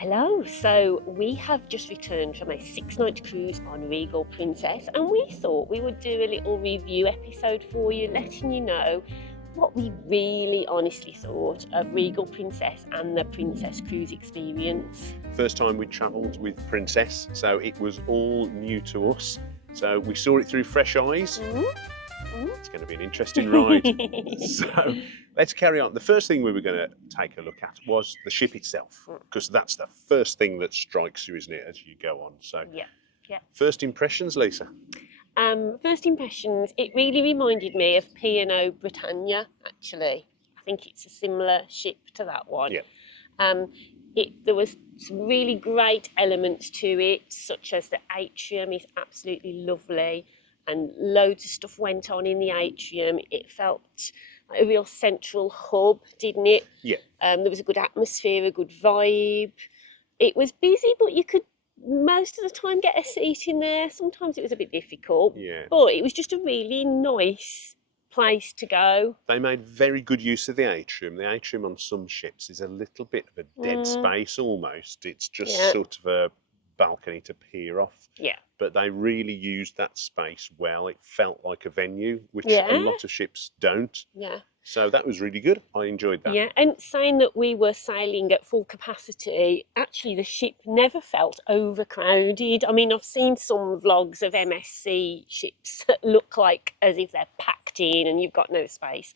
Hello, so we have just returned from a 6-night cruise on Regal Princess, and we thought we would do a little review episode for you, letting you know what we really honestly thought of Regal Princess and the Princess Cruise experience. First time we travelled with Princess, so it was all new to us. So we saw it through fresh eyes. It's going to be an interesting ride. So let's carry on. The first thing we were going to take a look at was the ship itself, because that's the first thing that strikes you, isn't it, as you go on? So yeah. First impressions, Lisa? First impressions, it really reminded me of P&O Britannia, actually. I think it's a similar ship to that one. Yeah. There was some really great elements to it, such as the atrium is absolutely lovely, and loads of stuff went on in the atrium. It felt like a real central hub, didn't it? Yeah. There was a good atmosphere, a good vibe. It was busy, but you could most of the time get a seat in there. Sometimes it was a bit difficult, but it was just a really nice place to go. They made very good use of the atrium. The atrium on some ships is a little bit of a dead space almost. It's just sort of a balcony to peer off. Yeah. But they really used that space well. It felt like a venue, which a lot of ships don't. Yeah. So that was really good. I enjoyed that. Yeah, and saying that we were sailing at full capacity, actually the ship never felt overcrowded. I mean, I've seen some vlogs of MSC ships that look like as if they're packed in and you've got no space.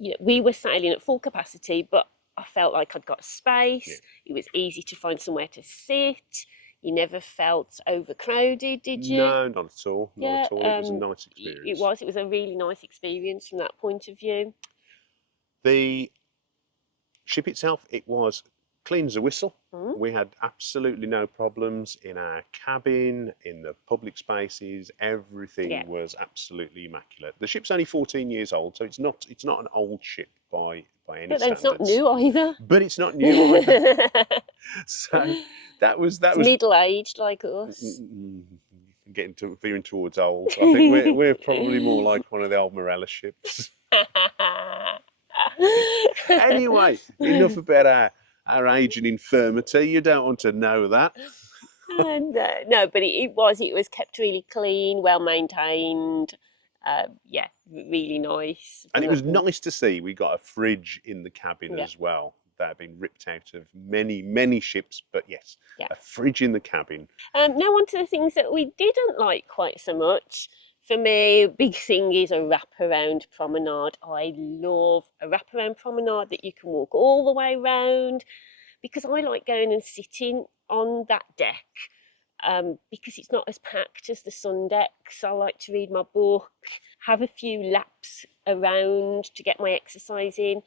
You know, we were sailing at full capacity, but I felt like I'd got space. Yeah. It was easy to find somewhere to sit. You never felt overcrowded, did you? No, not at all. Not at all. It was a nice experience. It was a really nice experience from that point of view. The ship itself, it was clean as a whistle. We had absolutely no problems in our cabin, in the public spaces. Everything was absolutely immaculate. The ship's only 14 years old, so it's not an old ship by any standards. But it's not new either. But it's not new either. So that was middle-aged like us. Veering towards old. I think we're probably more like one of the old Marella ships. Anyway, enough about our age and infirmity. You don't want to know that. No, but it was kept really clean, well maintained. Really nice. And it was nice to see we got a fridge in the cabin as well. That had been ripped out of many ships, but yes, a fridge in the cabin. Now on to the things that we didn't like quite so much. For me, a big thing is a wraparound promenade. I love a wraparound promenade that you can walk all the way round, because I like going and sitting on that deck because it's not as packed as the sun decks. I like to read my book, have a few laps around to get my exercise in.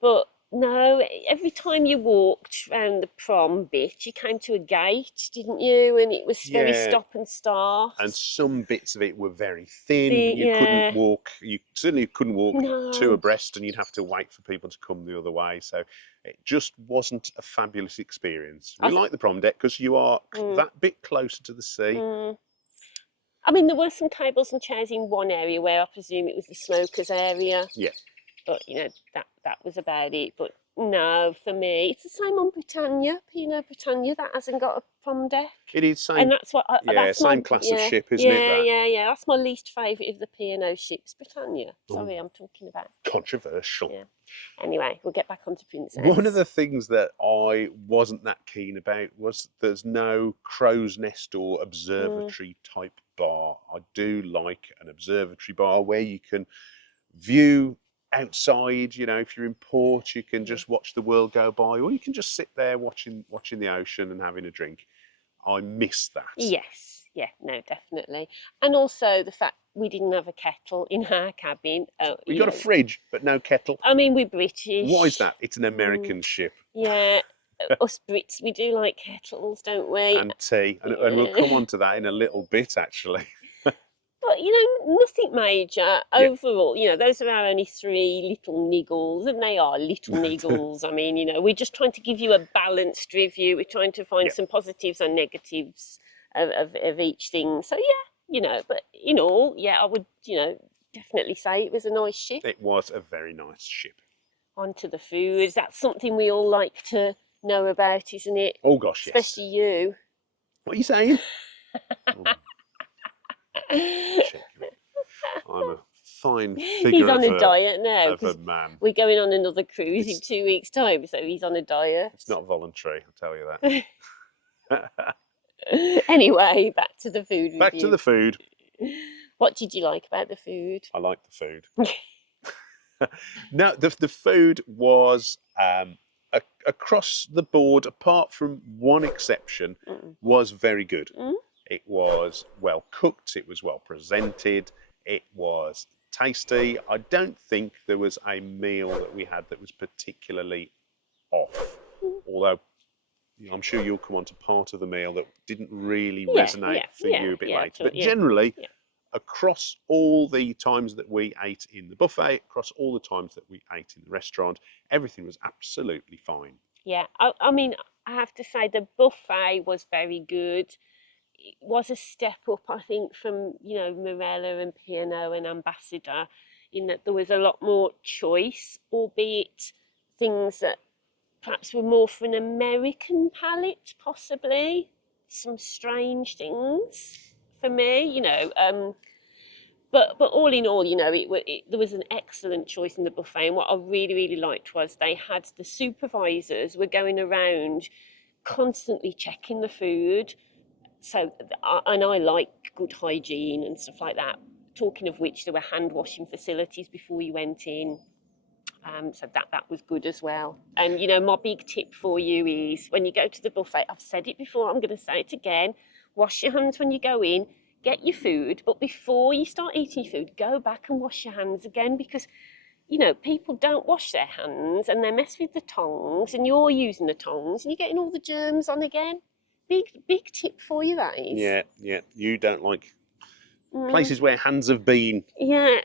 But no, every time you walked around the prom bit, you came to a gate, didn't you? And it was very stop and start. And some bits of it were very thin. You couldn't walk. You certainly couldn't walk two abreast, and you'd have to wait for people to come the other way. So it just wasn't a fabulous experience. We like the prom deck because you are that bit closer to the sea. I mean, there were some tables and chairs in one area where I presume it was the smokers area. Yeah. But, you know, that was about it. But no, for me, it's the same on Britannia, P&O Britannia. That hasn't got a prom deck. It is same. And that's what. That's same class of ship, isn't it? Yeah. That's my least favourite of the P&O ships, Britannia. Sorry, I'm talking about. Controversial. Yeah. Anyway, we'll get back onto Princess. One of the things that I wasn't that keen about was there's no crow's nest or observatory type bar. I do like an observatory bar where you can view outside. You know, if you're in port, you can just watch the world go by, or you can just sit there watching the ocean and having a drink. I miss that. Yes, no, definitely. And also the fact we didn't have a kettle in our cabin. We got a fridge, but no kettle. I mean, we're British. Why is that? It's an American ship. Yeah, us Brits, we do like kettles, don't we? And tea, and we'll come on to that in a little bit, actually. But, you know, nothing major overall. You know, those are our only 3 little niggles, and they are little niggles. I mean, you know, we're just trying to give you a balanced review. We're trying to find some positives and negatives of each thing. So, you know, but in all, I would, you know, definitely say it was a nice ship. It was a very nice ship. On to the foods. That's something we all like to know about, isn't it? Oh gosh, yes. Especially you. What are you saying? Oh, check you. I'm a fine He's figure on of a diet now a because man. we're going on another cruise in It's 2 weeks' time, so he's on a diet. it's not voluntary, I'll tell you that. Anyway, back to the food Back to review. the food. What did you like about the food? I like the food. No, the food was across the board, apart from one exception, Mm. was very good. Mm? It was well cooked, it was well presented, it was tasty. I don't think there was a meal that we had that was particularly off, although I'm sure you'll come on to part of the meal that didn't really resonate for you a bit later. But generally, yeah. across all the times that we ate in the buffet, across all the times that we ate in the restaurant, everything was absolutely fine. Yeah, I mean, I have to say the buffet was very good. It was a step up, I think, from Marella and P&O and Ambassador, in that there was a lot more choice, albeit things that perhaps were more for an American palate, possibly some strange things for me, but all in all, there was an excellent choice in the buffet. And what I really, really liked was they had the supervisors were going around constantly checking the food. So, and I like good hygiene and stuff like that. Talking of which, there were hand washing facilities before you went in. So that was good as well. And my big tip for you is when you go to the buffet, I've said it before, I'm going to say it again. Wash your hands when you go in, get your food, but before you start eating your food, go back and wash your hands again, because people don't wash their hands and they mess with the tongs, and you're using the tongs and you're getting all the germs on again. Big tip for you, that is. Yeah. You don't like places where hands have been. Yeah.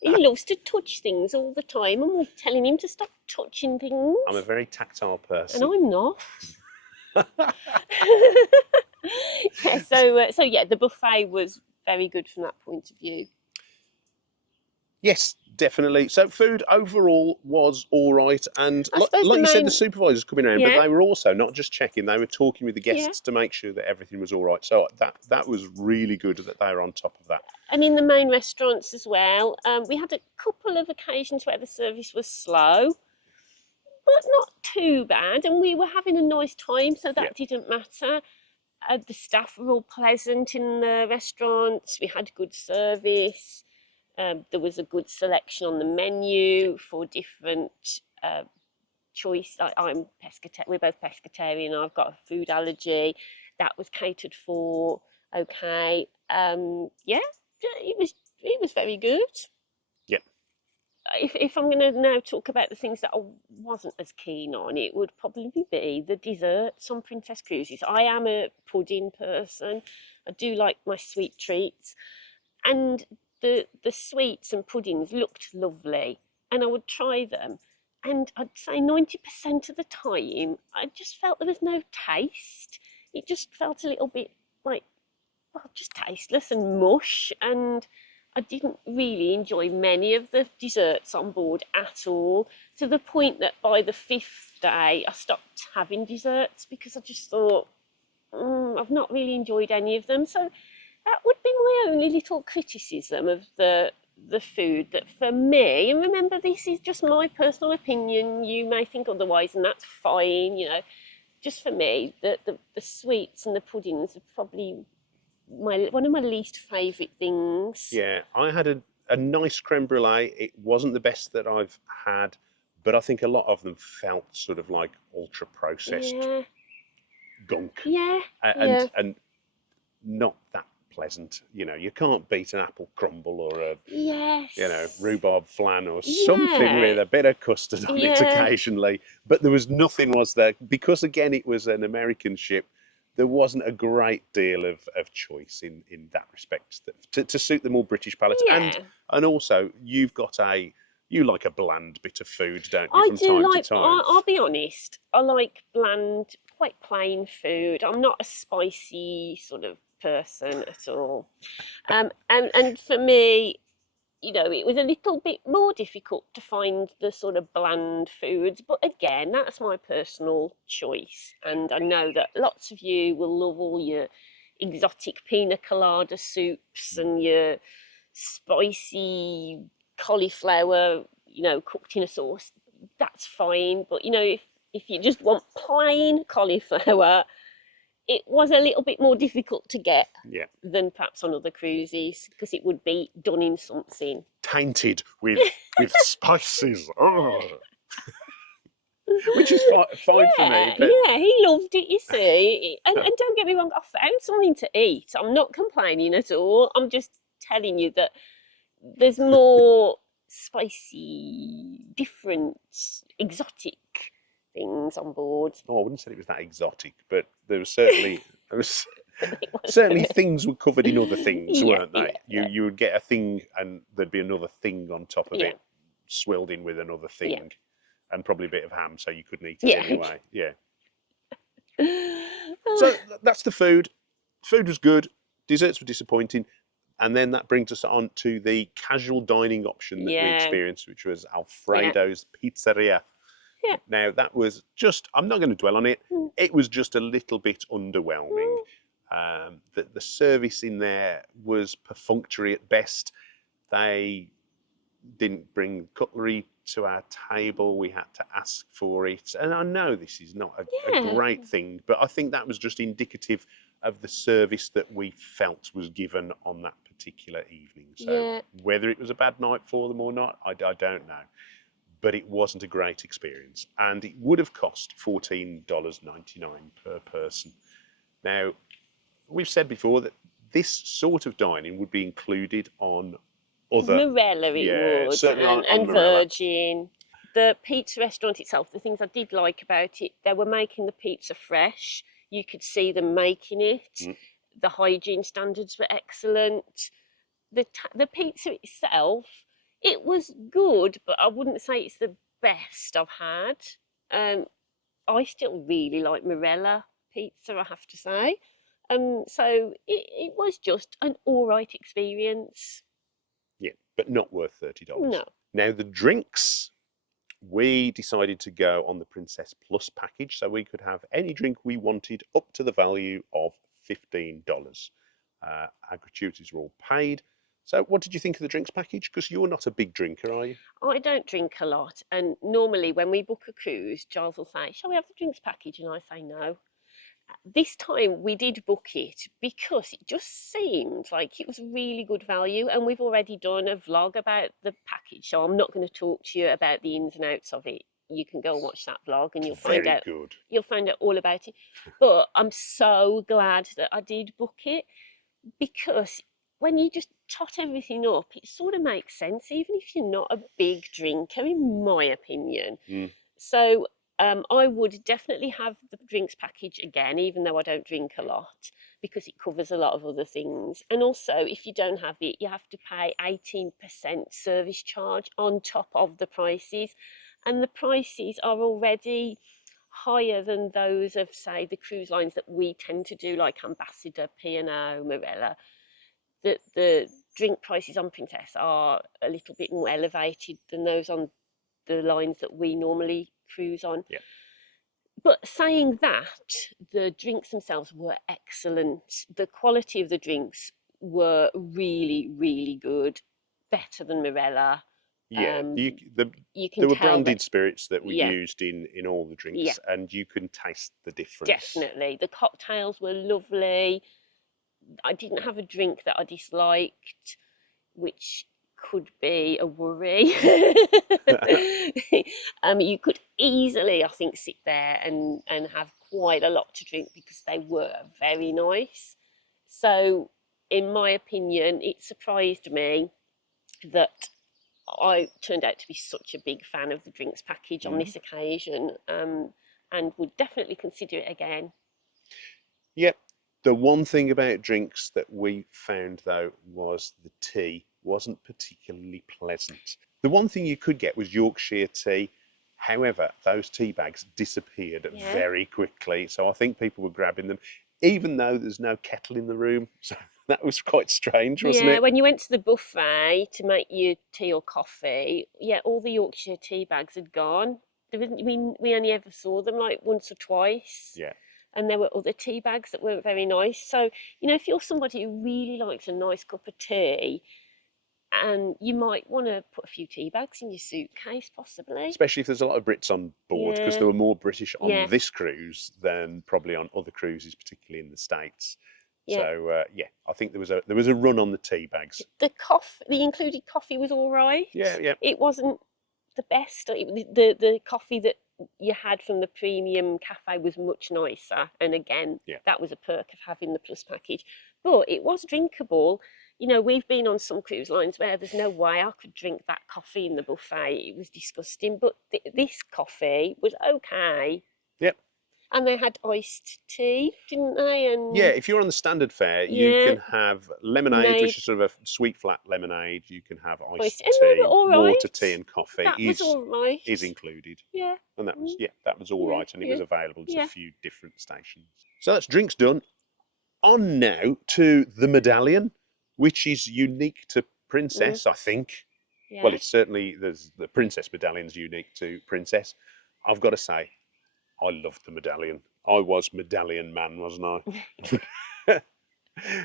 He loves to touch things all the time, and we're telling him to stop touching things. I'm a very tactile person. And I'm not. Yeah, so yeah, the buffet was very good from that point of view. Yes, definitely. So food overall was all right, and I suppose like the you said, main, the supervisors coming around, but yeah, they were also not just checking; they were talking with the yeah. guests to make sure that everything was all right. So that was really good that they were on top of that. And in the main restaurants as well, we had a couple of occasions where the service was slow, but not too bad, and we were having a nice time, so Yeah. that didn't matter. The staff were all pleasant in the restaurants. We had good service. There was a good selection on the menu for different choice. I'm pescatarian. We're both pescatarian. I've got a food allergy. That was catered for. Okay. Yeah, it was very good. Yeah. If I'm going to now talk about the things that I wasn't as keen on, it would probably be the desserts on Princess Cruises. I am a pudding person. I do like my sweet treats, and the sweets and puddings looked lovely, and I would try them. And I'd say 90% of the time, I just felt there was no taste. It just felt a little bit like, well, just tasteless and mush. And I didn't really enjoy many of the desserts on board at all, to the point that by the fifth day, I stopped having desserts because I just thought, I've not really enjoyed any of them. So that would be my only little criticism of the food, that for me, and remember this is just my personal opinion, you may think otherwise, and that's fine, just for me, the sweets and the puddings are probably one of my least favourite things. Yeah, I had a nice creme brulee. It wasn't the best that I've had, but I think a lot of them felt sort of like ultra processed Yeah, gunk, yeah, yeah. and not that pleasant. You can't beat an apple crumble or a Yes. rhubarb flan or something Yeah, with a bit of custard on it yeah. occasionally. But there was nothing, was there? Because again, it was an American ship. There wasn't a great deal of choice in that respect to suit the more British palate. Yeah. And also, you like a bland bit of food, don't you, I from do time to like, time? I'll be honest, I like bland, quite plain food. I'm not a spicy sort of person at all. And for me, you know, it was a little bit more difficult to find the sort of bland foods. But again, that's my personal choice. And I know that lots of you will love all your exotic pina colada soups and your spicy cauliflower, you know, cooked in a sauce. That's fine. But, you know, if you just want plain cauliflower, it was a little bit more difficult to get Yeah. than perhaps on other cruises because it would be done in something. Tainted with spices. Oh. Which is fine for me, but Yeah, he loved it, you see. And don't get me wrong, I found something to eat. I'm not complaining at all. I'm just telling you that there's more spicy, different, exotic things on board. oh, I wouldn't say it was that exotic, but there was certainly It was for certainly me. things were covered in other things, Yeah, weren't yeah, they? You yeah, you would get a thing and there'd be another thing on top of yeah, it, swilled in with another yeah, thing, and probably a bit of ham, so you couldn't eat it yeah. anyway. Yeah. So that's the food. Food was good. Desserts were disappointing. And then that brings us on to the casual dining option that we Yeah, experienced, which was yeah, Alfredo's Pizzeria. yeah. Now, that was just, I'm not going to dwell on it, Mm, it was just a little bit underwhelming. mm. The service in there was perfunctory at best. They didn't bring cutlery to our table. We had to ask for it. And I know this is not a Yeah, great thing, but I think that was just indicative of the service that we felt was given on that particular evening. So yeah. whether it was a bad night for them or not, I don't know. But it wasn't a great experience. And it would have cost $14.99 per person. Now, we've said before that this sort of dining would be included on other, Marella it yeah, would, certainly on and Marella. Virgin. The pizza restaurant itself, the things I did like about it, they were making the pizza fresh. You could see them making it. Mm, The hygiene standards were excellent. The pizza itself, it was good, but I wouldn't say it's the best I've had. Um, I still really like Marella pizza, I have to say. So it was just an all right experience. yeah, but not worth $30. No. Now, the drinks, we decided to go on the Princess Plus package so we could have any drink we wanted up to the value of $15. Our gratuities were all paid. So, what did you think of the drinks package? Because you're not a big drinker, are you? I don't drink a lot, and normally when we book a cruise, Giles will say, "Shall we have the drinks package?" And I say no. This time we did book it because it just seemed like it was really good value, and we've already done a vlog about the package, so I'm not going to talk to you about the ins and outs of it. You can go and watch that vlog, and It's you'll find very out good. all about it. But I'm so glad that I did book it because when you just tot everything up, it sort of makes sense, even if you're not a big drinker, in my opinion. Mm, So I would definitely have the drinks package again, even though I don't drink a lot, because it covers a lot of other things. And also, if you don't have it, you have to pay 18% service charge on top of the prices. And the prices are already higher than those of, say, the cruise lines that we tend to do, like Ambassador, P&O, Marella. The drink prices on Princess are a little bit more elevated than those on the lines that we normally cruise on. yeah. But saying that, the drinks themselves were excellent. The quality of the drinks were really, really good, better than Marella. Yeah, Um, you can there were tell branded that, spirits that were yeah, used in all the yeah, drinks, and you can taste the difference. definitely. The cocktails were lovely. I didn't have a drink that I disliked, which could be a worry. You could easily, I think, sit there and have quite a lot to drink because they were very nice. So, in my opinion, it surprised me that I turned out to be such a big fan of the drinks package on Mm. this occasion, and would definitely consider it again. Yep. The one thing about drinks that we found though was the tea wasn't particularly pleasant. The one thing you could get was Yorkshire tea. However, those tea bags disappeared Yeah, very quickly, so I think people were grabbing them. even though there's no kettle in the room. So that was quite strange, wasn't Yeah, it? when you went to the buffet to make your tea or coffee, yeah, all the Yorkshire tea bags had gone. There wasn't, we only ever saw them like once or twice, Yeah. and there were other tea bags that weren't very nice. So, if you're somebody who really likes a nice cup of tea, and you might want to put a few tea bags in your suitcase, possibly. Especially if there's a lot of Brits on board, because Yeah, there were more British on yeah, this cruise than probably on other cruises, particularly in the States. yeah. So yeah, I think there was a run on the tea bags. The included coffee was all right. Yeah, yeah, It wasn't the best. The coffee that you had from the premium cafe was much nicer, and again, yeah. that was a perk of having the plus package. But it was drinkable. We've been on some cruise lines where there's no way I could drink that coffee in the buffet. It was disgusting. But this coffee was okay, Yep. and they had iced tea, didn't they? Yeah, And if you're on the standard fare, you yeah, can have lemonade, which made is sort of a sweet flat lemonade. You can have iced iced, and they were tea, all water, tea, right. and coffee That was all right. is included, Yeah. and that was Mm, yeah, that was all yeah, right, and it was yeah, available to a yeah, few different stations. So that's drinks done. On now to the medallion, which is unique to mm, Princess, I think. Well, yeah. it's certainly there's the Princess medallion's unique to Princess. I've got to say, I loved the medallion. I was medallion man, wasn't I?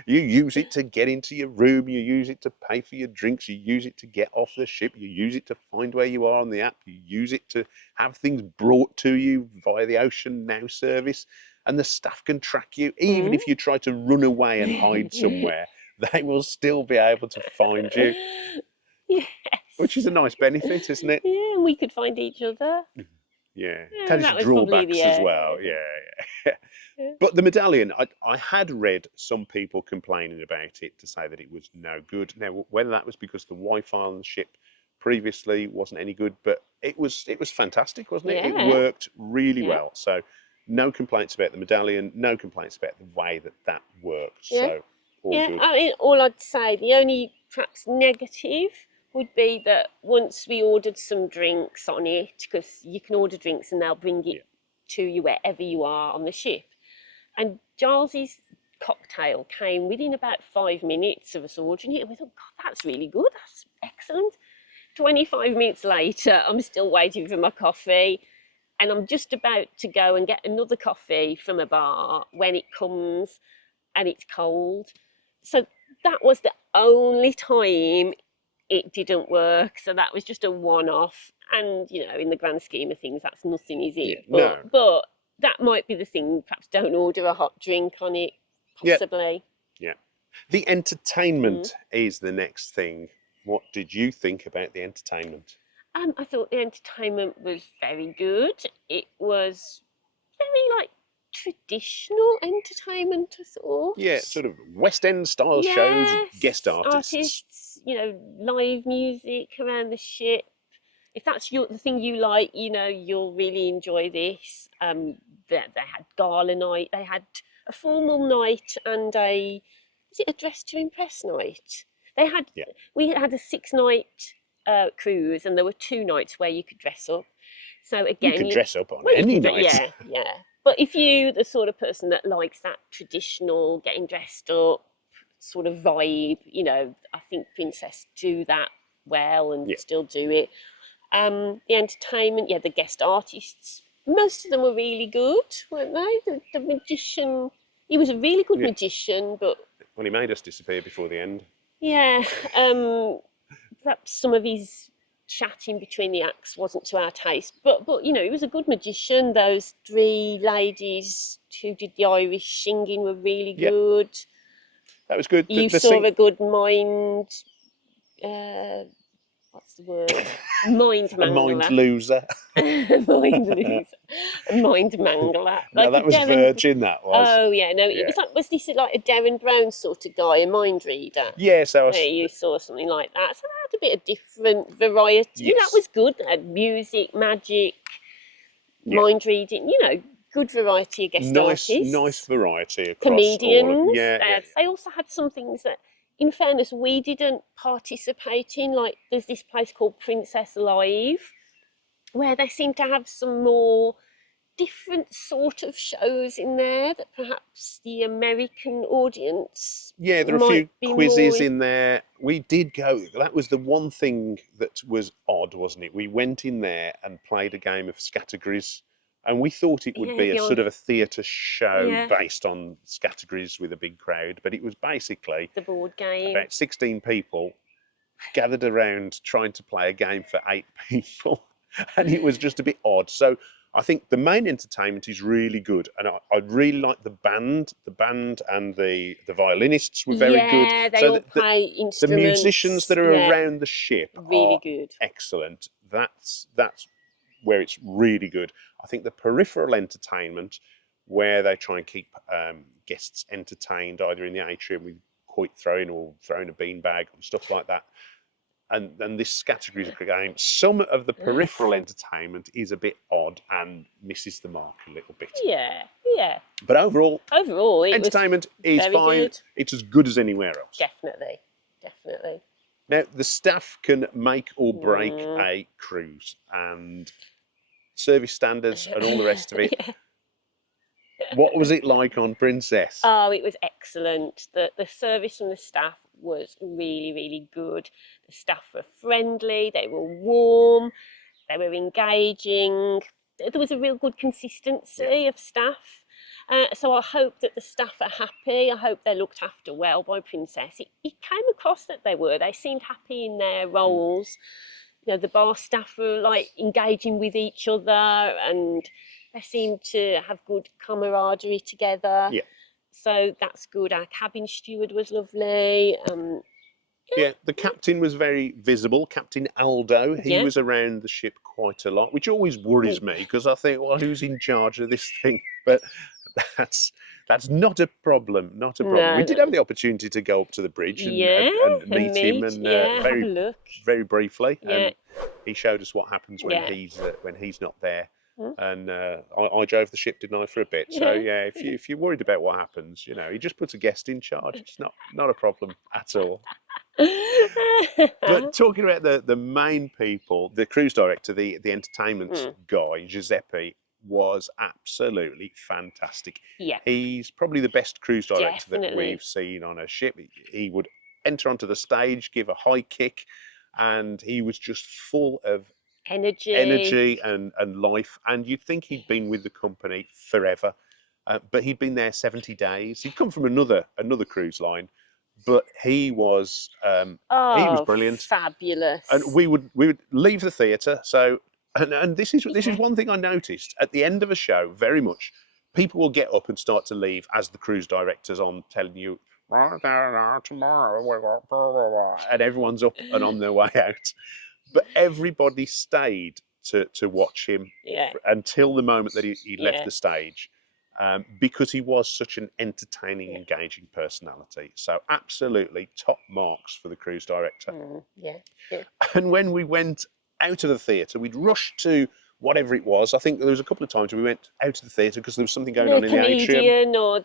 You use it to get into your room, you use it to pay for your drinks, you use it to get off the ship, you use it to find where you are on the app, you use it to have things brought to you via the Ocean Now service, and the staff can track you. Even Mm. if you try to run away and hide somewhere, they will still be able to find you, which Yes. is a nice benefit, isn't it? Yeah, and we could find each other. Yeah, it Yeah, has its that was probably drawbacks as well. yeah. Yeah. Yeah. But the medallion, I had read some people complaining about it to say that it was no good. Now, whether that was because the Wi-Fi on the ship previously wasn't any good, but it was fantastic, wasn't it? It Yeah. worked really Yeah. well. So no complaints about the medallion, no complaints about the way that worked. Yeah. So all Yeah. good. I mean, all I'd say, the only perhaps negative would be that once we ordered some drinks on it, because you can order drinks and they'll bring it Yeah, to you wherever you are on the ship. And Giles's cocktail came within about 5 minutes of us ordering it, and we thought, God, that's really good. That's excellent. 25 minutes later, I'm still waiting for my coffee, and I'm just about to go and get another coffee from a bar when it comes and it's cold. So that was the only time it didn't work. So that was just a one off. And, in the grand scheme of things, that's nothing, is yeah, it? But, no, but that might be the thing. Perhaps don't order a hot drink on it, yeah, possibly. yeah. The Mm. entertainment is the next thing. What did you think about the entertainment? I thought the entertainment was very good. It was very like traditional entertainment, I Yeah, thought. sort of West End style shows, guest Yes, artists. artists, live music around the ship. If that's the thing you like, you'll really enjoy this. They had gala night, they had a formal night, and is it a dress to impress night? They had Yeah, We had a 6 night cruise, and there were 2 nights where you could dress up. So you again, can dress up on well, you any could, night. yeah, yeah. But if you the sort of person that likes that traditional getting dressed up sort of vibe, I think Princess do that well and Yeah, still do it. The entertainment, yeah, the guest artists, most of them were really good, weren't they? The magician, he was a really good yeah. magician, but Well, he made us disappear before the end. yeah, perhaps some of his chatting between the acts wasn't to our taste. But he was a good magician. Those three ladies who did the Irish singing were really Yeah, good. that was good. The, You the saw sing. a good mind. Uh, what's the word? Mind A mind mangler. loser. Mind loser. A mind mangler. No, Like a that was Darren. Virgin. That was. Oh yeah, no, it Yeah. was this like a Darren Brown sort of guy, a mind reader? Yeah. So I Where was. you saw something like that. So that had a bit of different variety. That Yes. was good. They had music, magic, Yeah. mind reading. Good variety of guest Nice artists, variety across all of. comedians. Yeah, yeah, They also had some things that, in fairness, we didn't participate in. Like there's this place called Princess Live, where they seem to have some more different sort of shows in there that perhaps the American audience Yeah, there are a might few be more quizzes in there. We did go, that was the one thing that was odd, wasn't it? We went in there and played a game of categories, and we thought it would yeah, be a sort beyond, of a theatre show yeah, based on categories with a big crowd, but it was basically the board game. about 16 people gathered around trying to play a game for 8 people, and it was just a bit odd. So I think the main entertainment is really good, and I really like the band. The band and the violinists were very good. Yeah, they So all play the musicians instruments. that are Yeah, around the ship really are good. excellent. That's where it's really good. I think the peripheral entertainment, where they try and keep guests entertained, either in the atrium with quoit throwing or throwing a beanbag and stuff like that, and this categories of game, some of the peripheral entertainment is a bit odd and misses the mark a little bit. Yeah, yeah. But overall, Overall, it was entertainment is very fine. good. It's as good as anywhere else. Definitely, definitely. Now, the staff can make or break Mm. a cruise, and service standards and all the rest of it. Yeah. What was it like on Princess? Oh, it was excellent. The service from the staff was really, really good. The staff were friendly, they were warm, they were engaging. There was a real good consistency Yeah. of staff. So I hope that the staff are happy. I hope they're looked after well by Princess. It came across that they were. They seemed happy in their roles. You know, the bar staff were like engaging with each other, and they seemed to have good camaraderie together. Yeah. So that's good. Our cabin steward was lovely. Yeah, the captain was very visible, Captain Aldo. He Yeah. was around the ship quite a lot, which always worries me because I think, well, who's in charge of this thing? But that's not a problem, not a problem. We No, did have the opportunity to go up to the bridge and yeah, meet him, and yeah, have a very look. very briefly, Yeah, and he showed us what happens yeah. when he's not there. Hmm. And I drove the ship, didn't I, for a bit. So yeah, if you're worried about what happens, he just puts a guest in charge. It's not a problem at all. But talking about the main people, the cruise director, the entertainment guy, Giuseppe, was absolutely fantastic. Yeah, He's probably the best cruise director that definitely. we've seen on a ship. He would enter onto the stage, give a high kick, and he was just full of Energy. and life. And you'd think he'd been with the company forever, but he'd been there 70 days. He'd come from another cruise line, but he was Oh, brilliant. fabulous. And we would leave the theatre. So and this is one thing I noticed at the end of a show. Very much, people will get up and start to leave as the cruise director's on, telling you tomorrow, and everyone's up and on their way out. But everybody stayed to watch him until the moment that he left the stage, because he was such an entertaining, engaging personality. So absolutely top marks for the cruise director. Yeah. And when we went out of the theatre, we'd rushed to whatever it was. I think there was a couple of times we went out of the theatre because there was something going on in the atrium. Or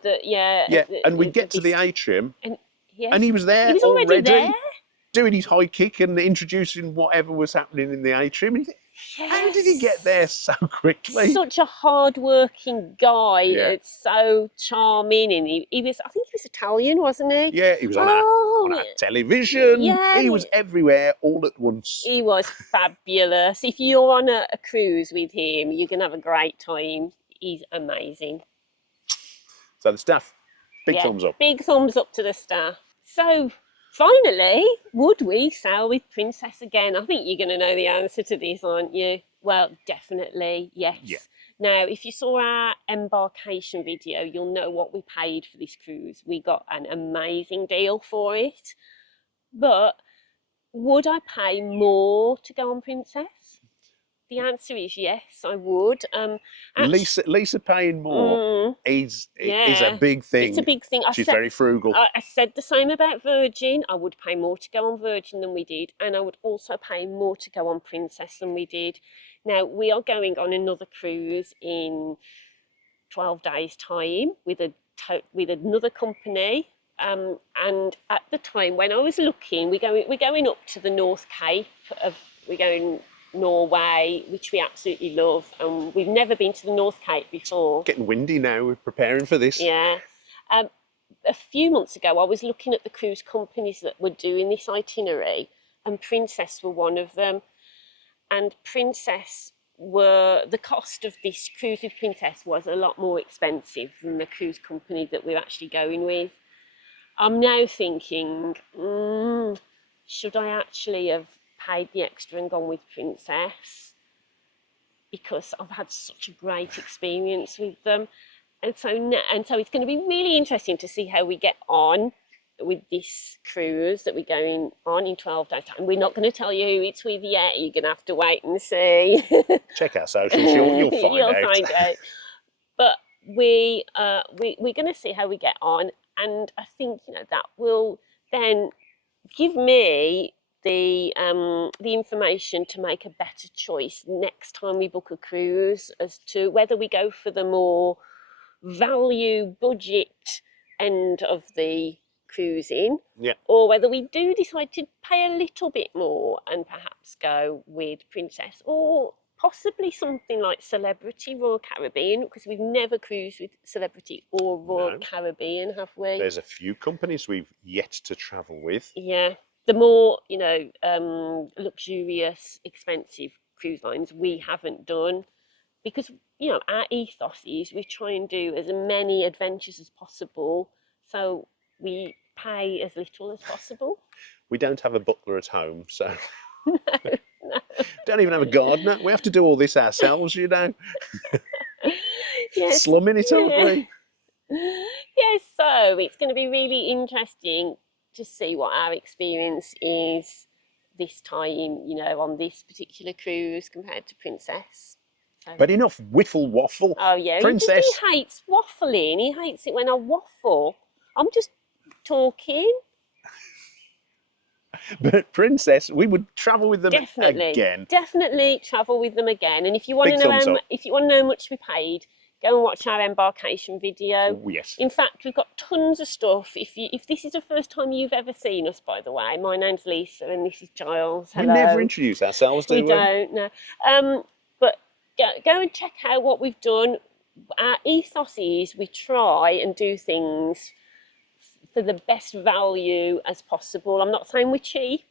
And we'd get to the atrium, and he was there he was already there. doing his high kick and introducing whatever was happening in the atrium. And you think, how did he get there so quickly? Such a hard-working guy. Yeah. It's so charming, and he was. I think he was Italian, wasn't he? Yeah, he was on our television. Yeah. He was everywhere all at once. He was fabulous. If you're on a cruise with him, you're gonna have a great time. He's amazing. So the staff, big thumbs up. Big thumbs up to the staff. So finally, would we sail with Princess again? I think you're going to know the answer to this, aren't you? Well, definitely, yes. Yeah. Now, if you saw our embarkation video, you'll know what we paid for this cruise. We got an amazing deal for it. But would I pay more to go on Princess? The answer is yes, I would. Lisa paying more is a big thing. It's a big thing. She's very frugal. I said the same about Virgin. I would pay more to go on Virgin than we did, and I would also pay more to go on Princess than we did. Now, we are going on another cruise in 12 days' time with another company. And at the time when I was looking, we're going up to the North Cape. We're going Norway, which we absolutely love. And we've never been to the North Cape before. Getting windy now. We're preparing for this. Yeah. A few months ago, I was looking at the cruise companies that were doing this itinerary, and Princess were one of them. And Princess were the cost of this cruise with Princess was a lot more expensive than the cruise company that we're actually going with. I'm now thinking, should I actually have paid the extra and gone with Princess? Because I've had such a great experience with them. And so it's going to be really interesting to see how we get on with this cruise that we're going on in 12 days time. We're not going to tell you who it's with yet. You're going to have to wait and see. Check our socials, you'll find You'll out. find out. But we're going to see how we get on, and I think that will then give me the information to make a better choice next time we book a cruise as to whether we go for the more value budget end of the cruising, Yeah. or whether we do decide to pay a little bit more and perhaps go with Princess, or possibly something like Celebrity Royal Caribbean, because we've never cruised with Celebrity or Royal Caribbean, have we? There's a few companies we've yet to travel with. Yeah, the more luxurious, expensive cruise lines we haven't done, because our ethos is we try and do as many adventures as possible, so we pay as little as possible. We don't have a butler at home, so No. don't even have a gardener. We have to do all this ourselves, Yes. Slumming it, aren't we? Yes, so it's going to be really interesting to see what our experience is this time, on this particular cruise compared to Princess. But enough whiffle waffle. Oh yeah, Princess. He hates waffling. He hates it when I waffle. I'm just talking. But Princess, we would travel with them again. Definitely travel with them again. And if you want to know how much we paid, go and watch our embarkation video. Oh, yes. In fact, we've got tons of stuff. If this is the first time you've ever seen us, by the way, my name's Lisa and this is Giles. Hello. We never introduce ourselves, do we? We don't, no. But go and check out what we've done. Our ethos is we try and do things for the best value as possible. I'm not saying we're cheap.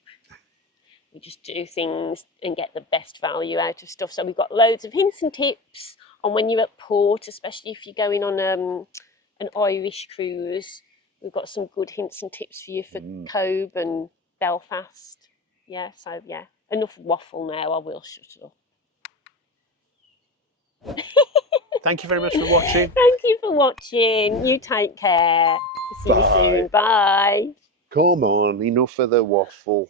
We just do things and get the best value out of stuff. So we've got loads of hints and tips on when you're at port, especially if you're going on an Irish cruise. We've got some good hints and tips for you for Cobh and Belfast. Yeah, so yeah, enough waffle now. I will shut up. Thank you very much for watching. Thank you for watching. You take care. See you soon. Bye. Come on, enough of the waffle.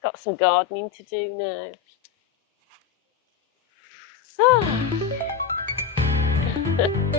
Got some gardening to do now.